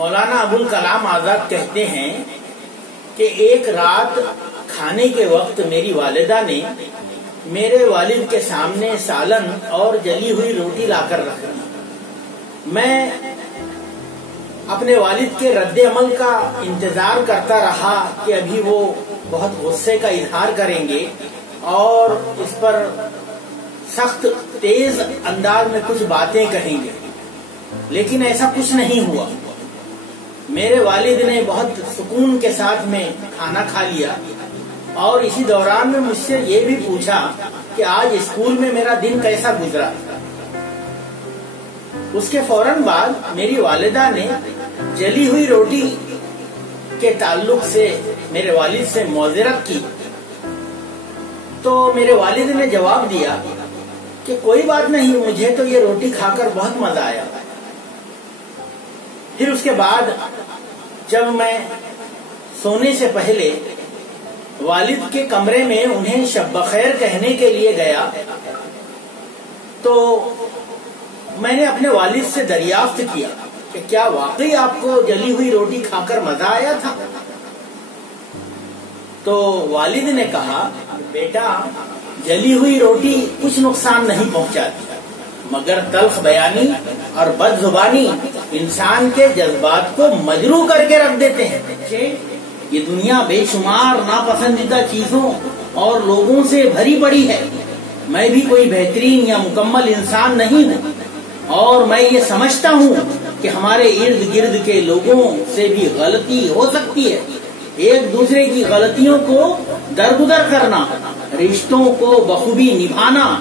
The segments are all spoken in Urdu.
مولانا ابوال کلام آزاد کہتے ہیں کہ ایک رات کھانے کے وقت میری والدہ نے میرے والد کے سامنے سالن اور جلی ہوئی روٹی لا کر رکھ دی۔ میں اپنے والد کے رد عمل کا انتظار کرتا رہا کہ ابھی وہ بہت غصے کا اظہار کریں گے اور اس پر سخت تیز انداز میں کچھ باتیں کہیں گے، لیکن ایسا کچھ نہیں ہوا۔ میرے والد نے بہت سکون کے ساتھ میں کھانا کھا لیا اور اسی دوران میں مجھ سے یہ بھی پوچھا کہ آج اسکول میں میرا دن کیسا گزرا۔ اس کے فوراً بعد میری والدہ نے جلی ہوئی روٹی کے تعلق سے میرے والد سے معذرت کی، تو میرے والد نے جواب دیا کہ کوئی بات نہیں، مجھے تو یہ روٹی کھا کر بہت مزہ آیا۔ پھر اس کے بعد جب میں سونے سے پہلے والد کے کمرے میں انہیں شب بخیر کہنے کے لیے گیا تو میں نے اپنے والد سے دریافت کیا کہ کیا واقعی آپ کو جلی ہوئی روٹی کھا کر مزہ آیا تھا؟ تو والد نے کہا، بیٹا جلی ہوئی روٹی کچھ نقصان نہیں پہنچاتی، مگر تلخ بیانی اور بد زبانی انسان کے جذبات کو مجروح کر کے رکھ دیتے ہیں۔ یہ دنیا بے شمار ناپسندیدہ چیزوں اور لوگوں سے بھری پڑی ہے۔ میں بھی کوئی بہترین یا مکمل انسان نہیں ہوں اور میں یہ سمجھتا ہوں کہ ہمارے ارد گرد کے لوگوں سے بھی غلطی ہو سکتی ہے۔ ایک دوسرے کی غلطیوں کو درگزر کرنا، رشتوں کو بخوبی نبھانا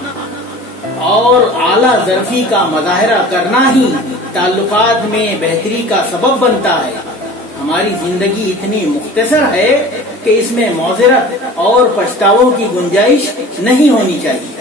اور اعلیٰ ظرفی کا مظاہرہ کرنا ہی تعلقات میں بہتری کا سبب بنتا ہے۔ ہماری زندگی اتنی مختصر ہے کہ اس میں معذرت اور پچھتاووں کی گنجائش نہیں ہونی چاہیے۔